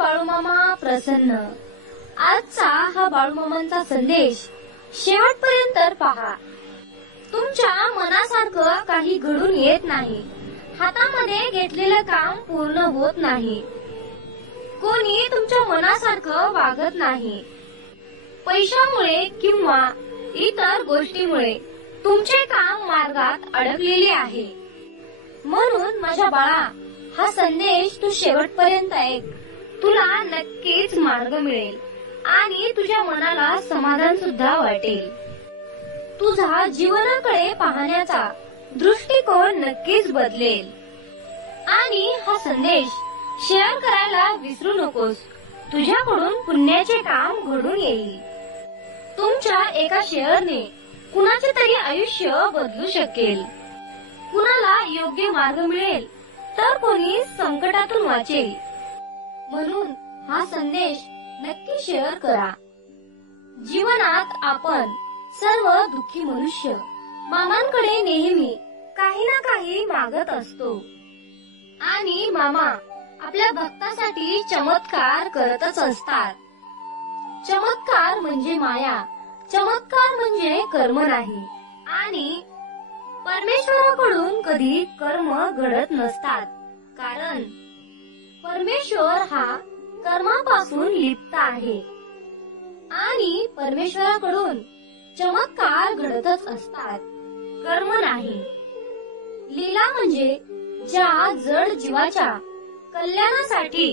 बाळूमामा प्रसन्न. आजचा हा बाळूमामांचा संदेश शेवटपर्यंत पहा. तुमच्या मनासारखं काही घडून येत नाही. हातामध्ये घेतलेलं काम पूर्ण होत नाही. कोणी तुमच्या मनासारखं वागत नाही. पैशामुळे किंवा इतर गोष्टीमुळे तुमचे काम मार्गात अडकलेले आहे. म्हणून माझ्या बाळा, हा संदेश तू शेवटपर्यंत ऐक. तुला नक्कीच मार्ग मिळेल आणि तुझ्या मनाला समाधान सुद्धा वाटेल. तुझा जीवनाकडे पाहण्याचा दृष्टिकोन नक्कीच बदलेल. आणि हा संदेश शेअर करायला विसरू नकोस. तुझ्याकडून पुण्याचे काम घडून येईल. तुमच्या एका शेअरने कुणाचे तरी आयुष्य बदलू शकेल. कुणाला योग्य मार्ग मिळेल तर कोणी संकटातून वाचेल. म्हणून हा संदेश नक्की शेअर करा. जीवनात आपण सर्व दुःखी मनुष्य मामांकडे नेहमी काही ना काही मागत असतो. आणि मामा आपल्या भक्तासाठी चमत्कार करतच असतात. चमत्कार म्हणजे माया, चमत्कार म्हणजे कर्म नाही. आणि परमेश्वराकडून कधी कर्म घडत नसतात, कारण परमेश्वर हा कर्मापासून लिप्त आहे. आणि परमेश्वराकडून चमत्कार घडतच असतात, कर्म नाही. लीला म्हणजे ज्या जड जीवाच्या कल्याणासाठी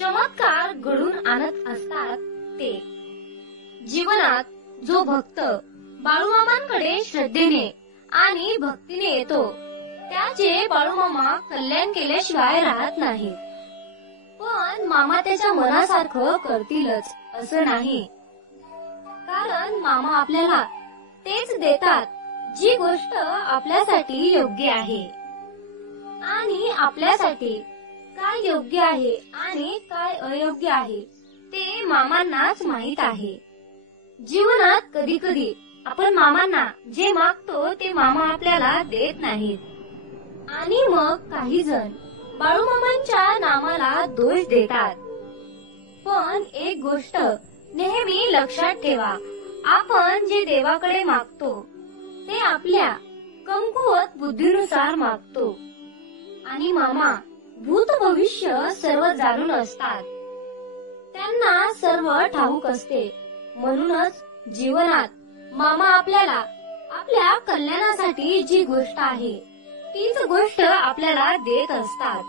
चमत्कार घडून आणत असतात ते. जीवनात जो भक्त बाळूमामांकडे श्रद्धेने आणि भक्तीने येतो त्याचे बाळूमामा कल्याण केल्याशिवाय राहत नाही. पण मामा त्याच्या मनासारखं करतीलच असं नाही, कारण मामा आपल्याला तेच देतात जी गोष्ट आपल्यासाठी योग्य आहे. आणि आपल्यासाठी काय योग्य आहे आणि काय अयोग्य आहे ते मामांनाच माहित आहे. जीवनात कधी कधी आपण मामांना जे मागतो ते मामा आपल्याला देत नाहीत. आणि मग काही जण बाळूमामांच्या नामाला दोष देतात. पण एक गोष्ट नेहमी लक्षात ठेवा, आपण जे देवाकडे मागतो ते आपल्या कमकुवत बुद्धीनुसार मागतो. आणि मामा भूत भविष्य सर्व जाणून असतात. त्यांना सर्व ठाऊक असते. म्हणूनच जीवनात मामा आपल्याला आपल्या कल्याणासाठी जी गोष्ट आहे तीच गोष्ट आपल्याला देत असतात.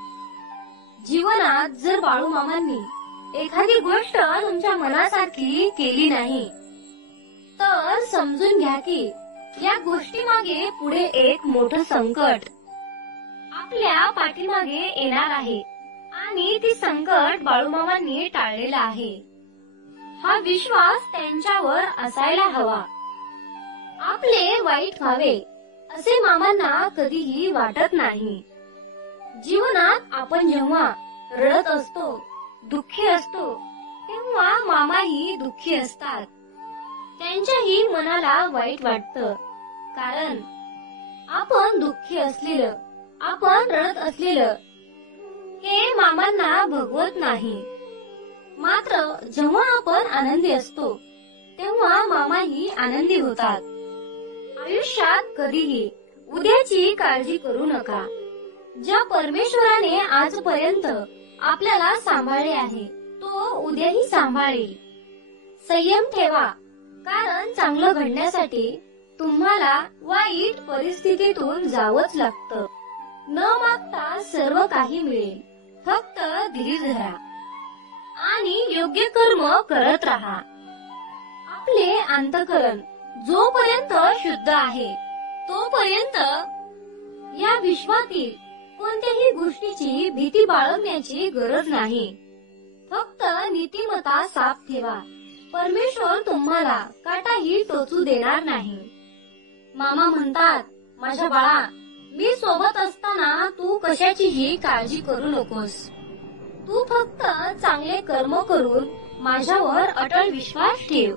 जीवनात जर बाळूमामांनी एखादी गोष्ट तुमच्या मनासारखी केली नाही तर समजून घ्या की या गोष्टीमागे पुढे एक मोठं संकट आपल्या पाठीमागे येणार आहे. आणि ती संकट बाळूमामांनी टाळलेला आहे. हा विश्वास त्यांच्यावर असायला हवा. आपले वाईट व्हावे असे मामांना कधीही वाटत नाही. जीवनात आपण जेव्हा रडत असतो, दुःखी असतो, तेव्हा मामाही दुःखी असतात. त्यांच्याही मनाला वाईट वाटतं, कारण आपण दुःखी असलेलं, आपण रडत असलेलं हे मामांना भगवत नाही. मात्र जेव्हा आपण आनंदी असतो तेव्हा मामाही आनंदी होतात. आयुष्यात कधीही उद्याची काळजी करू नका. ज्या परमेश्वराने आजपर्यंत आपल्याला सांभाळले आहे तो उद्याही सांभाळेल. संयम ठेवा, कारण चांगलं घडण्यासाठी तुम्हाला वाईट परिस्थितीतून जावंच लागतं. न मागता सर्व काही मिळेल. फक्त धीर धरा आणि योग्य कर्म करत राहा. आपले अंतःकरण जोपर्यंत शुद्ध आहे तोपर्यंत या विश्वातील कोणत्याही गोष्टीची भीती बाळगण्याची गरज नाही. फक्त नीतिमत्ता साफ ठेवा. परमेश्वर तुम्हाला काटाही टोचू देणार नाही. मामा म्हणतात, माझ्या बाळा, मी सोबत असताना तू कशाचीही काळजी करू नकोस. तू फक्त चांगले कर्म करून माझ्यावर अटळ विश्वास ठेव.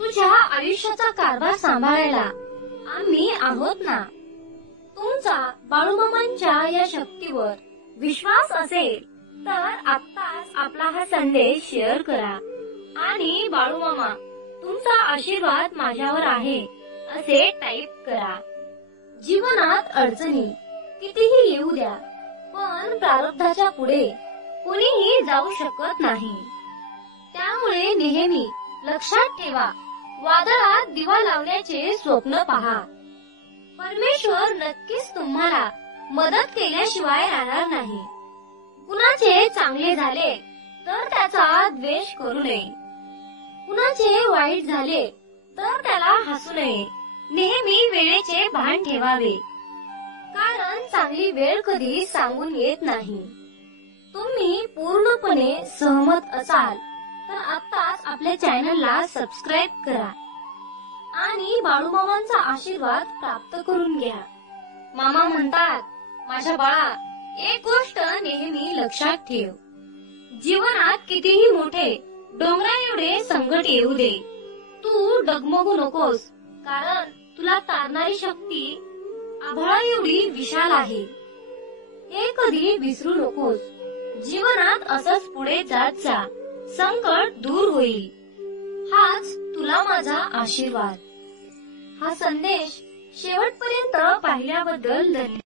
तुझ्या आयुष्याचा कारभार सांभाळायला आम्ही आहोत ना. तुमचा बाळूमामांच्या या शक्तीवर विश्वास असेल तर आत्ताच आपला हा संदेश शेअर करा आणि बाळूमामा तुमचा आशीर्वाद माझ्यावर आहे असे टाईप करा. जीवनात अडचणी कितीही येऊ द्या, पण प्रारब्धाच्या पुढे कोणीही जाऊ शकत नाही. त्यामुळे नेहमी लक्षात ठेवा, वादळात दिवा लावण्याचे स्वप्न पहा. परमेश्वर नक्कीच तुम्हाला मदत केल्याशिवाय राहणार नाही. कुणाचे चांगले झाले तर त्याचा द्वेष करू नये, कुणाचे वाईट झाले तर त्याला हसू नये. नेहमी वेळेचे भान ठेवावे, कारण चांगली वेळ कधी सांगून येत नाही. तुम्ही पूर्णपणे सहमत असाल तर आत्ताच आपल्या चॅनलला सबस्क्राईब करा आणि बाळूमामांचा आशीर्वाद प्राप्त करून घ्या. मामा म्हणतात, माझ्या बाळा, एक गोष्ट नेहमी लक्षात ठेव. जीवनात कितीही मोठे डोंगरा एवढे संकट येऊ दे, तू डगमगू नकोस, कारण तुला तारणारी शक्ती आभाळा एवढी विशाल आहे. हे कधी विसरू नकोस. जीवनात असंच पुढे जात जा, संकट दूर होईल. हाच तुला माझा आशीर्वाद. हा संदेश शेवटपर्यंत पाहिल्याबद्दल धन्यवाद.